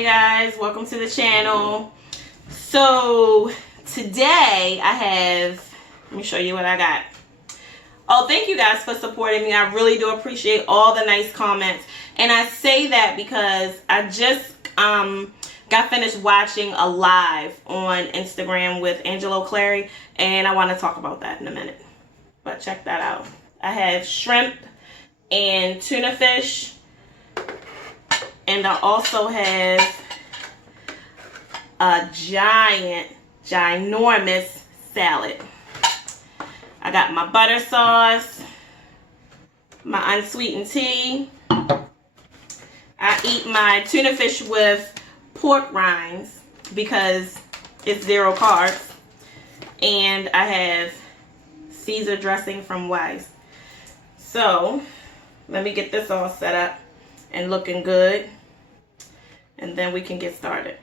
Hey guys, welcome to the channel. So today I have, let me show you what I got. Oh, thank you guys for supporting me. I really do appreciate all the nice comments. And I say that because I just got finished watching a live on Instagram with Angelo Clary, and I want to talk about that in a minute. But check that out. I have shrimp and tuna fish, and I also have a ginormous salad. I got my butter sauce, my unsweetened tea. I eat my tuna fish with pork rinds because it's 0 carbs. And I have Caesar dressing from Wise. So let me get this all set up and looking good, and then we can get started.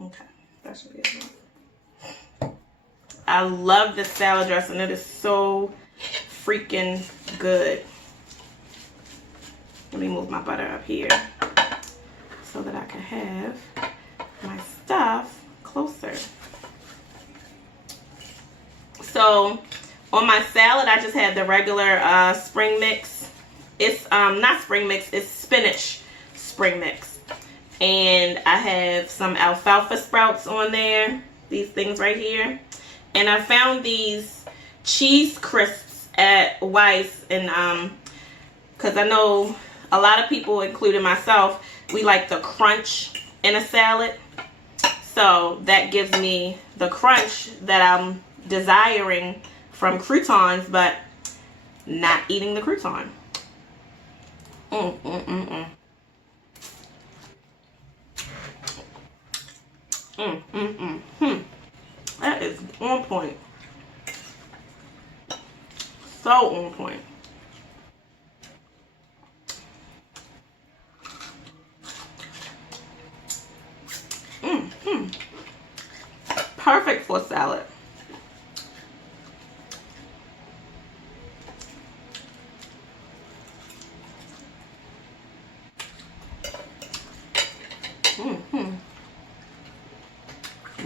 Okay, that should be enough. I love this salad dressing. It is so freaking good. Let me move my butter up here so that I can have my stuff closer. So on my salad, I just had the regular spring mix. It's not spring mix, it's spinach spring mix. And I have some alfalfa sprouts on there, these things right here. And I found these cheese crisps at Weiss, and because I know a lot of people, including myself, we like the crunch in a salad. So that gives me the crunch that I'm desiring from croutons, but not eating the crouton. That is on point. So on point. Perfect for salad.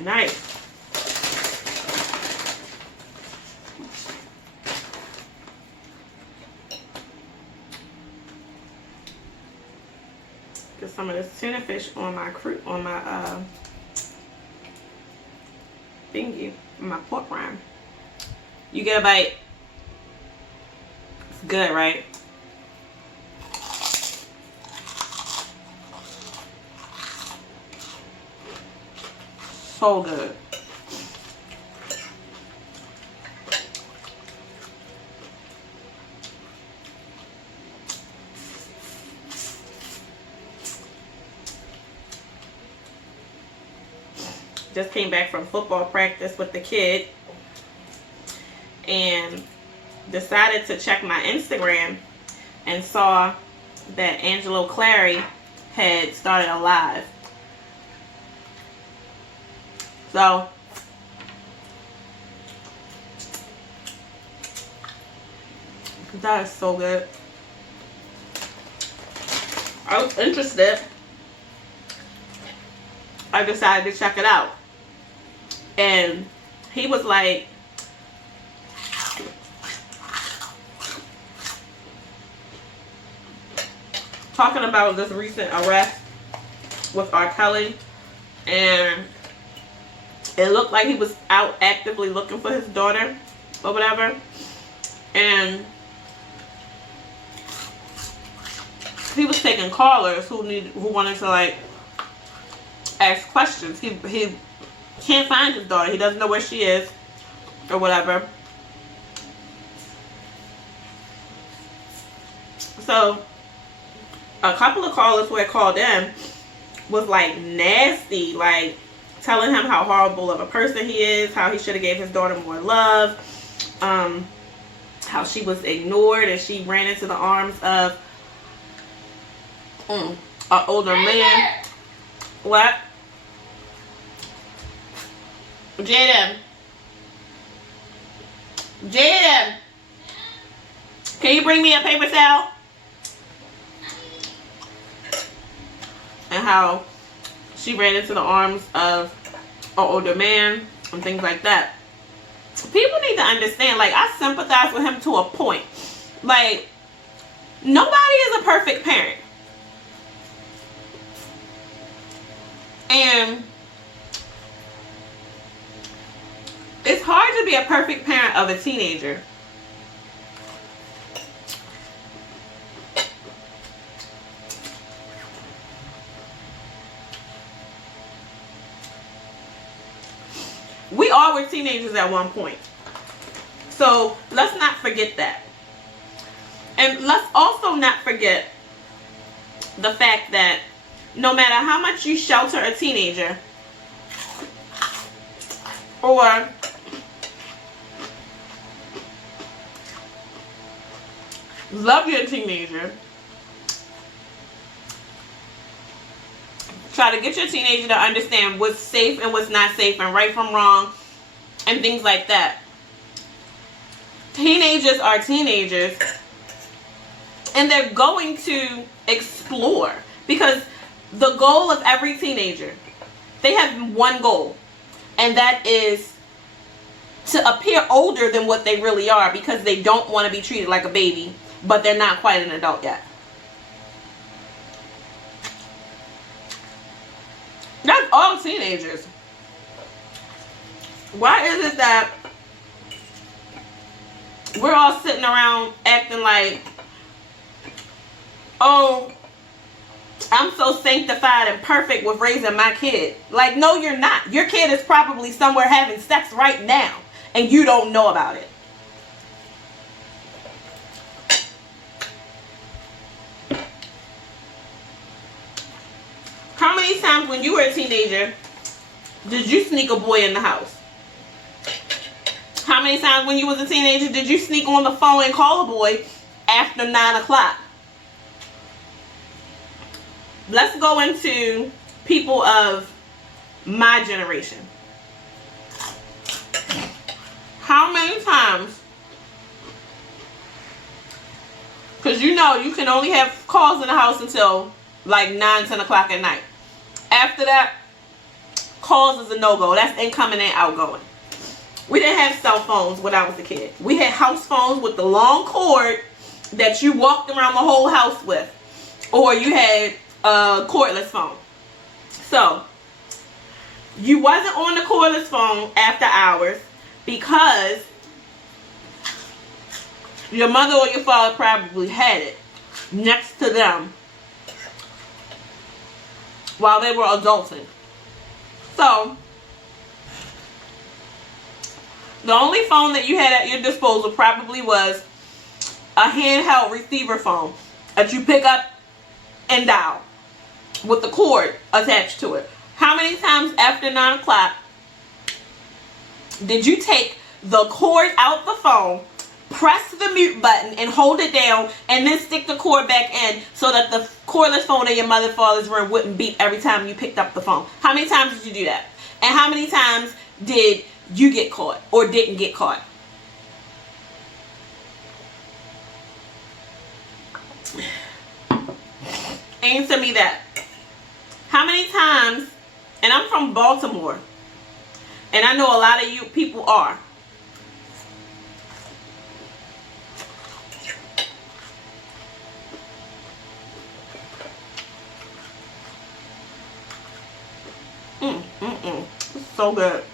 Nice. Get some of this tuna fish on my thingy, my pork rind. You get a bite. It's good, right? So good. Just came back from football practice with the kid and decided to check my Instagram and saw that Angelo Clary had started a live. So that is so good. I was interested. I decided to check it out. And he was like, talking about this recent arrest with R. Kelly, and it looked like he was out actively looking for his daughter or whatever. And he was taking callers who wanted to like ask questions. He can't find his daughter. He doesn't know where she is or whatever. So a couple of callers who had called in was like nasty, like telling him how horrible of a person he is, how he should have gave his daughter more love, how she was ignored and she ran into the arms of an older man. What? Jaden. Jaden. Can you bring me a paper towel? how she ran into the arms of an older man and things like that. People need to understand, like, I sympathize with him to a point. Like, nobody is a perfect parent. And it's hard to be a perfect parent of a teenager. We all were teenagers at one point. So let's not forget that. And let's also not forget the fact that no matter how much you shelter a teenager or love your teenager, try to get your teenager to understand what's safe and what's not safe and right from wrong and things like that. Teenagers are teenagers and they're going to explore, because the goal of every teenager, they have one goal, and that is to appear older than what they really are, because they don't want to be treated like a baby, but they're not quite an adult yet. That's all teenagers. Why is it that we're all sitting around acting like, oh, I'm so sanctified and perfect with raising my kid? Like, no, you're not. Your kid is probably somewhere having sex right now, and you don't know about it. How many times when you were a teenager did you sneak a boy in the house? How many times when you was a teenager did you sneak on the phone and call a boy after 9 o'clock? Let's go into people of my generation. How many times, because you know you can only have calls in the house until like 9, 10 o'clock at night. After that, calls is a no-go. That's incoming and outgoing. We didn't have cell phones when I was a kid. We had house phones with the long cord that you walked around the whole house with. Or you had a cordless phone. So, you wasn't on the cordless phone after hours because your mother or your father probably had it next to them while they were adulting. So, the only phone that you had at your disposal probably was a handheld receiver phone that you pick up and dial with the cord attached to it. How many times after 9 o'clock did you take the cord out the phone, press the mute button and hold it down, and then stick the cord back in so that the cordless phone in your mother and father's room wouldn't beep every time you picked up the phone? How many times did you do that? And how many times did you get caught or didn't get caught? Answer me that. How many times, and I'm from Baltimore, and I know a lot of you people are. It's so good.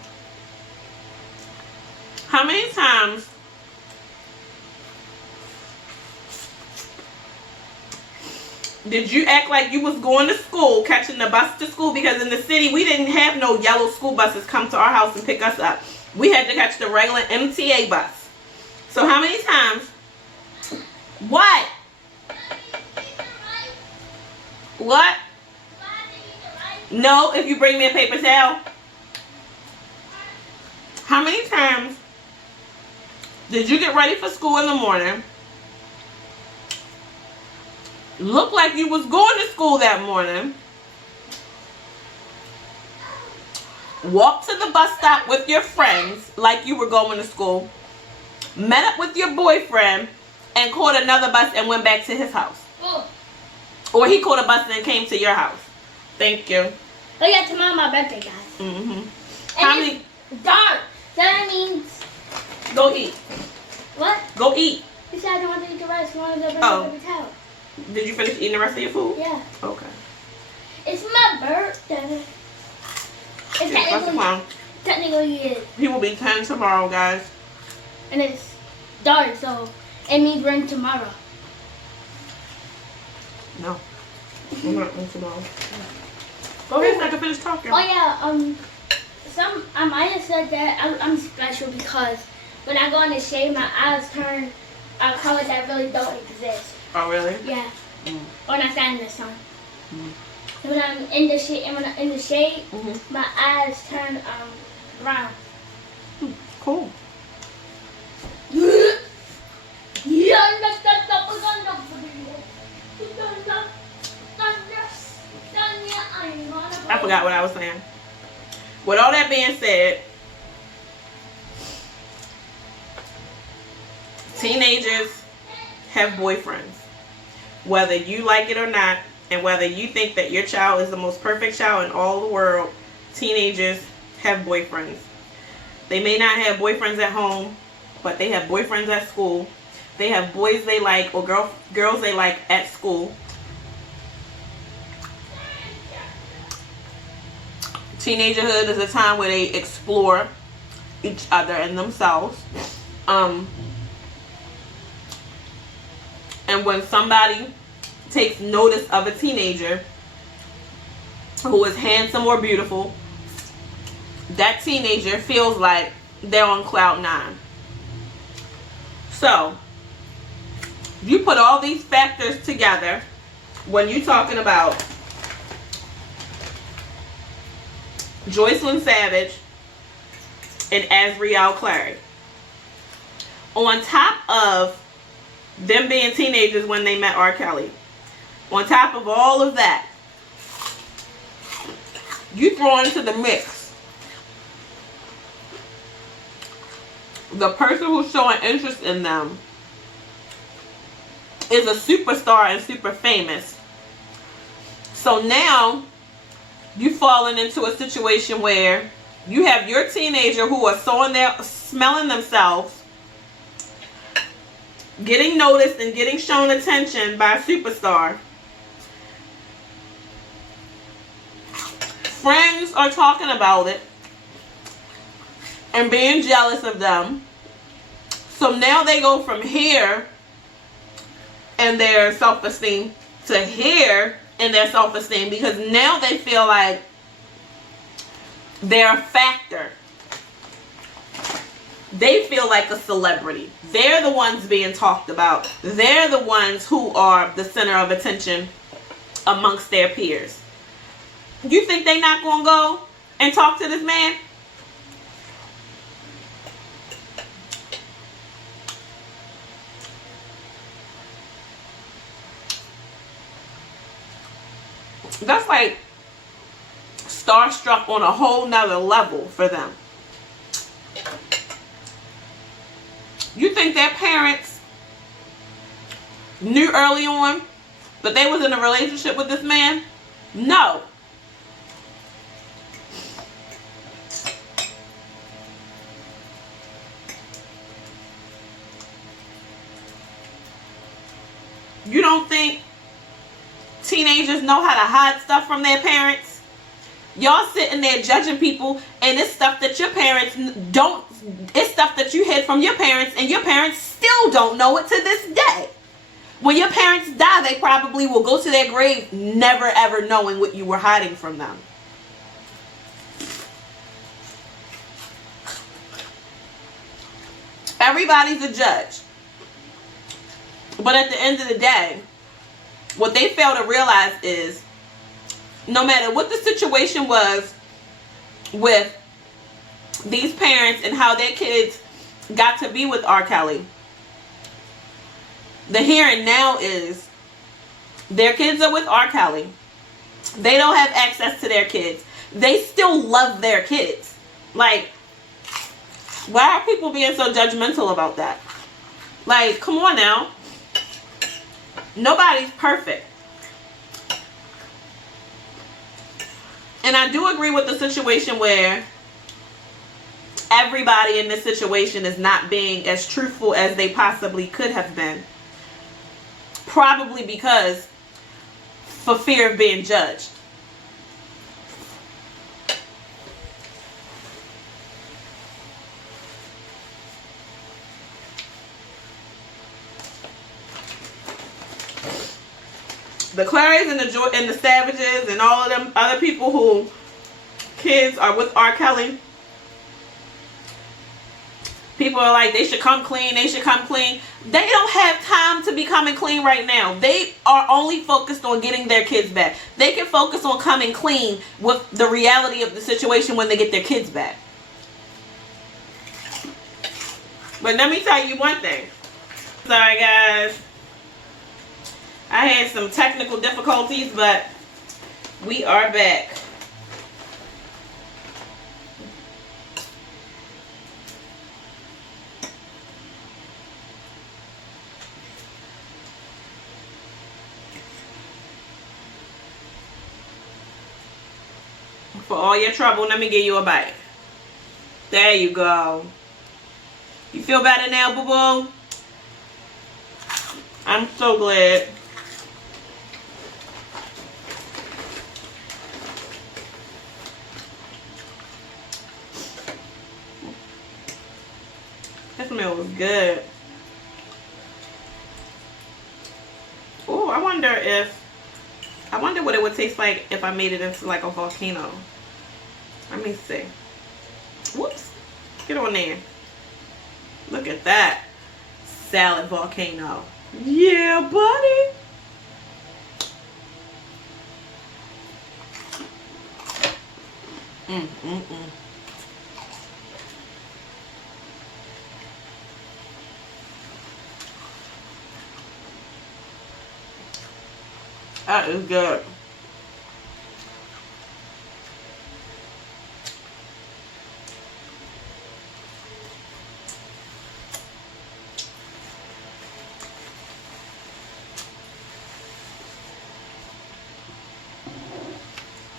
How many times did you act like you was going to school, catching the bus to school? Because in the city, we didn't have no yellow school buses come to our house and pick us up. We had to catch the regular MTA bus. So how many times? What? What? No, if you bring me a paper towel. How many times did you get ready for school in the morning, look like you was going to school that morning, walk to the bus stop with your friends like you were going to school, met up with your boyfriend, and caught another bus and went back to his house? Or he caught a bus and came to your house. Thank you. Oh yeah, tomorrow my birthday, guys. Mm-hmm. How many? Dark. That means. Go eat. What? Go eat. You said I don't want to eat the rest. You want to go bring the towel. Did you finish eating the rest of your food? Yeah. Okay. It's my birthday. It's technically it. He will be 10 tomorrow, guys. And it's dark, so it means we're in tomorrow. No. We're not in tomorrow. Go ahead so I can finish talking. Oh yeah, I might have said that I'm special because when I go in the shade, my eyes turn colors that really don't exist. Oh really? Yeah. When I stand in the sun. When I'm in the shade, my eyes turn brown. Cool. I forgot what I was saying. With all that being said, teenagers have boyfriends. Whether you like it or not, and whether you think that your child is the most perfect child in all the world, teenagers have boyfriends. They may not have boyfriends at home, but they have boyfriends at school. They have boys they like or girls they like at school. Teenagerhood is a time where they explore each other and themselves. And when somebody takes notice of a teenager who is handsome or beautiful, that teenager feels like they're on cloud 9. So, you put all these factors together when you're talking about Joycelyn Savage and Azriel Clary. On top of them being teenagers when they met R. Kelly, on top of all of that, you throw into the mix the person who's showing interest in them is a superstar and super famous. So now you've fallen into a situation where you have your teenager who are smelling themselves, getting noticed and getting shown attention by a superstar. Friends are talking about it and being jealous of them. So now they go from here in their self-esteem to here in their self-esteem, because now they feel like they're a factor. They feel like a celebrity. They're the ones being talked about. They're the ones who are the center of attention amongst their peers. You think they not gonna go and talk to this man? That's like starstruck on a whole nother level for them. You think their parents knew early on that they was in a relationship with this man? No. You don't think teenagers know how to hide stuff from their parents? Y'all sitting there judging people, and it's stuff that your parents don't, it's stuff that you hid from your parents, and your parents still don't know it to this day. When your parents die, they probably will go to their grave never ever knowing what you were hiding from them. Everybody's a judge. But at the end of the day, what they fail to realize is, no matter what the situation was with these parents and how their kids got to be with R. Kelly, the here and now is their kids are with R. Kelly. They don't have access to their kids. They still love their kids. Like, why are people being so judgmental about that? Like, come on now. Nobody's perfect. And I do agree with the situation where everybody in this situation is not being as truthful as they possibly could have been. Probably because for fear of being judged. The Clarys and the Savages and all of them other people who kids are with R. Kelly. People are like, they should come clean, they should come clean. They don't have time to be coming clean right now. They are only focused on getting their kids back. They can focus on coming clean with the reality of the situation when they get their kids back. But let me tell you one thing. Sorry guys. I had some technical difficulties, but we are back. For all your trouble, let me give you a bite. There you go. You feel better now, boo-boo? I'm so glad. This meal was good. Oh, I wonder what it would taste like if I made it into like a volcano. Let me see. Whoops. Get on there. Look at that. Salad volcano. Yeah, buddy. That is good.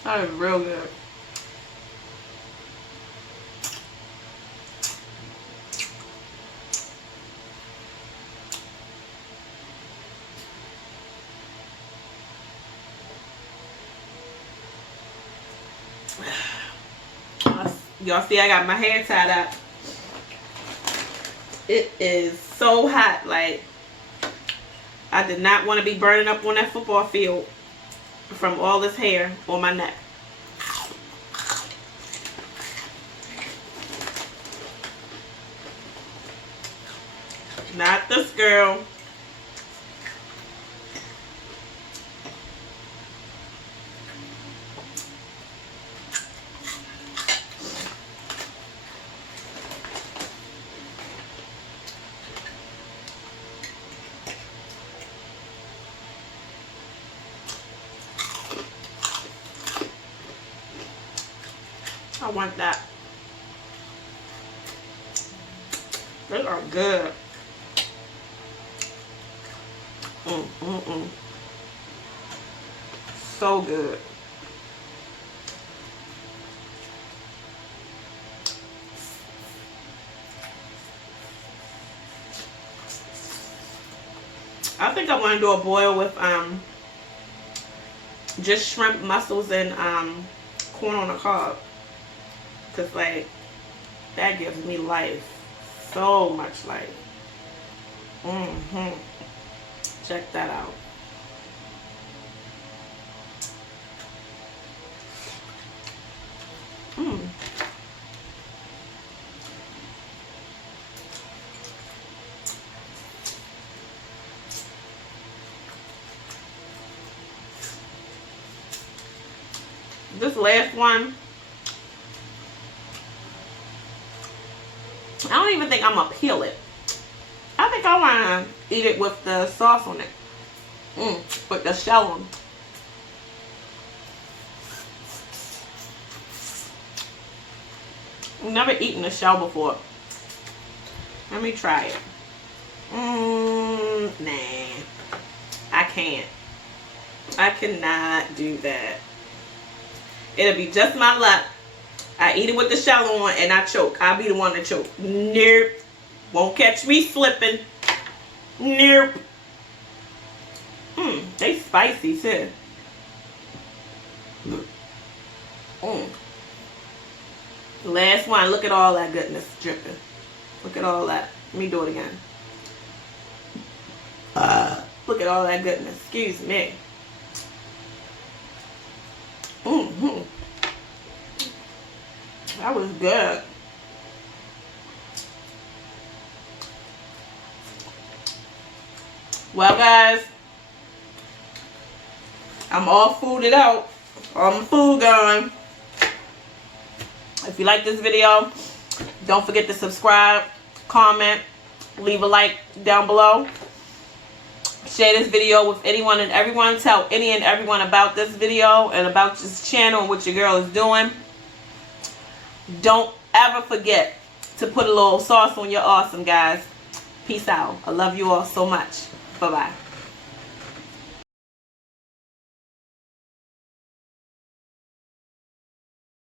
That is real good. Y'all see I got my hair tied up. It is so hot. Like, I did not want to be burning up on that football field from all this hair on my neck. Not this girl. I want that. They are good. So good. I think I want to do a boil with just shrimp, mussels, and corn on the cob. Cause like that gives me life, so much life. Check that out. This last one, I don't even think I'm gonna peel it. I think I wanna eat it with the sauce on it. With the shell on. I've never eaten a shell before. Let me try it. Nah. I can't. I cannot do that. It'll be just my luck. I eat it with the shell on and I choke. I'll be the one to choke. Nope. Won't catch me slipping. Nope. They spicy too. Last one. Look at all that goodness dripping. Look at all that. Let me do it again. Look at all that goodness. Excuse me. That was good. Well, guys, I'm all fooded out. All my food gone. If you like this video, don't forget to subscribe, comment, leave a like down below. Share this video with anyone and everyone. Tell any and everyone about this video and about this channel and what your girl is doing. Don't ever forget to put a little sauce on your awesome, guys. Peace out. I love you all so much. Bye-bye.